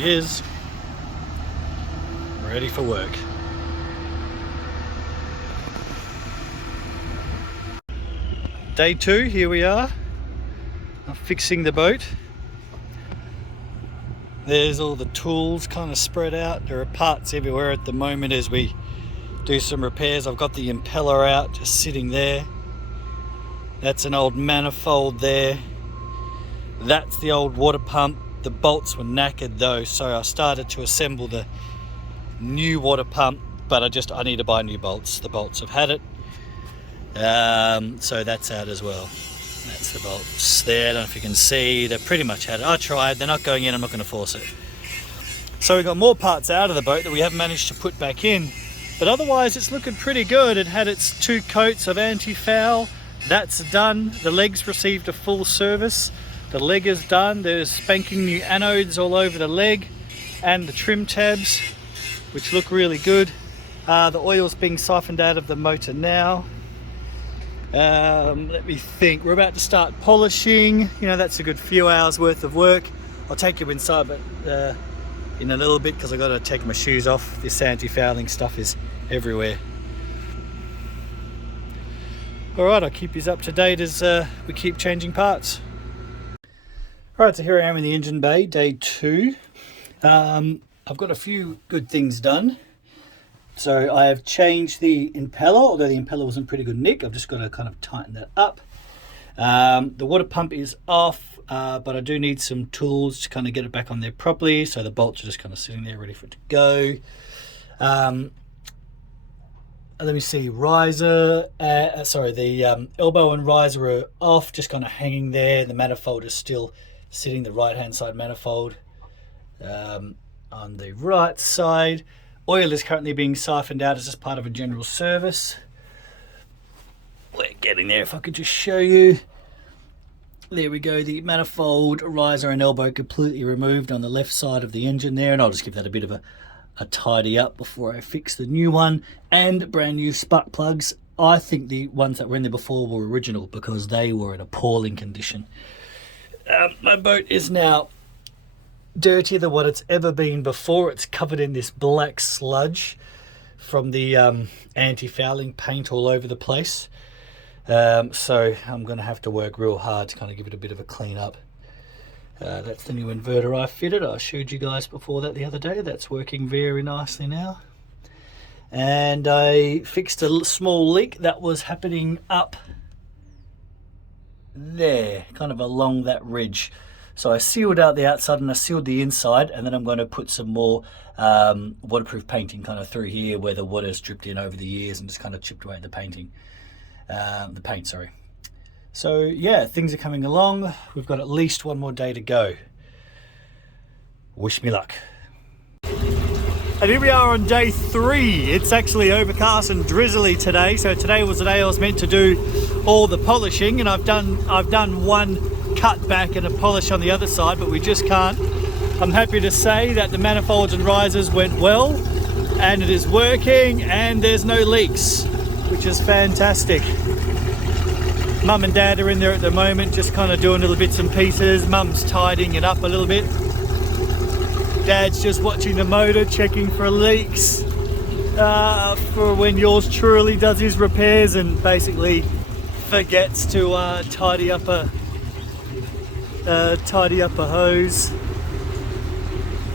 she is. Ready for work. Day 2, here we are. I'm fixing the boat. There's all the tools kind of spread out. There are parts everywhere at the moment as we do some repairs. I've got the impeller out, just sitting there. That's an old manifold there. That's the old water pump. The bolts were knackered though, so I started to assemble the new water pump, but I need to buy new bolts. The bolts have had it. So that's out as well. That's the bolts there. I don't know if you can see, they're pretty much had it. I tried, they're not going in, I'm not going to force it. So we've got more parts out of the boat that we haven't managed to put back in, but otherwise it's looking pretty good. It had its 2 coats of anti-foul. That's done. The legs received a full service. The leg is done. There's spanking new anodes all over the leg and the trim tabs, which look really good. The oil's being siphoned out of the motor now. Let me think. We're about to start polishing. You know, that's a good few hours worth of work. I'll take you inside but in a little bit because I've got to take my shoes off. This anti-fouling stuff is everywhere. Alright, I'll keep you up to date as we keep changing parts. Alright, so here I am in the engine bay, day 2. I've got a few good things done. So I have changed the impeller, although the impeller was in pretty good nick. I've just got to kind of tighten that up. The water pump is off, but I do need some tools to kind of get it back on there properly. So the bolts are just kind of sitting there ready for it to go. Let me see, riser, the elbow and riser are off, just kind of hanging there. The manifold is still sitting, the right hand side manifold. On the right side, oil is currently being siphoned out as just part of a general service. We're getting there. If I could just show you. There we go, the manifold, riser and elbow completely removed on the left side of the engine there, and I'll just give that a bit of a tidy up before I fix the new one. And brand new spark plugs. I think the ones that were in there before were original because they were in appalling condition. My boat is now dirtier than what it's ever been before. It's covered in this black sludge from the anti-fouling paint all over the place. So I'm going to have to work real hard to kind of give it a bit of a clean up. That's the new inverter I fitted. I showed you guys before that the other day. That's working very nicely now. And I fixed a small leak that was happening up there, kind of along that ridge. So I sealed out the outside and I sealed the inside, and then I'm going to put some more waterproof painting kind of through here where the water's dripped in over the years and just kind of chipped away at the painting. The paint, sorry. So yeah, things are coming along. We've got at least one more day to go. Wish me luck. And here we are on day 3. It's actually overcast and drizzly today. So today was the day I was meant to do all the polishing, and I've done one cut back and a polish on the other side, but we just can't. I'm happy to say that the manifolds and risers went well, and it is working, and there's no leaks, which is fantastic. Mum and Dad are in there at the moment, just kind of doing little bits and pieces. Mum's tidying it up a little bit. Dad's just watching the motor, checking for leaks, for when yours truly does his repairs and basically forgets to tidy up a hose.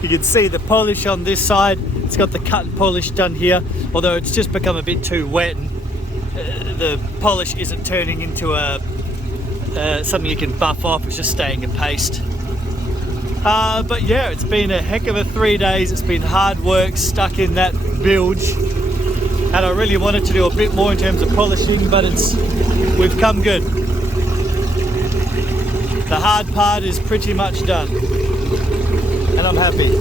You can see the polish on this side. It's got the cut and polish done here, although it's just become a bit too wet, and the polish isn't turning into something you can buff off. It's just staying in paste. But yeah, it's been a heck of a 3 days. It's been hard work stuck in that bilge, and I really wanted to do a bit more in terms of polishing, but we've come good. The hard part is pretty much done, and I'm happy.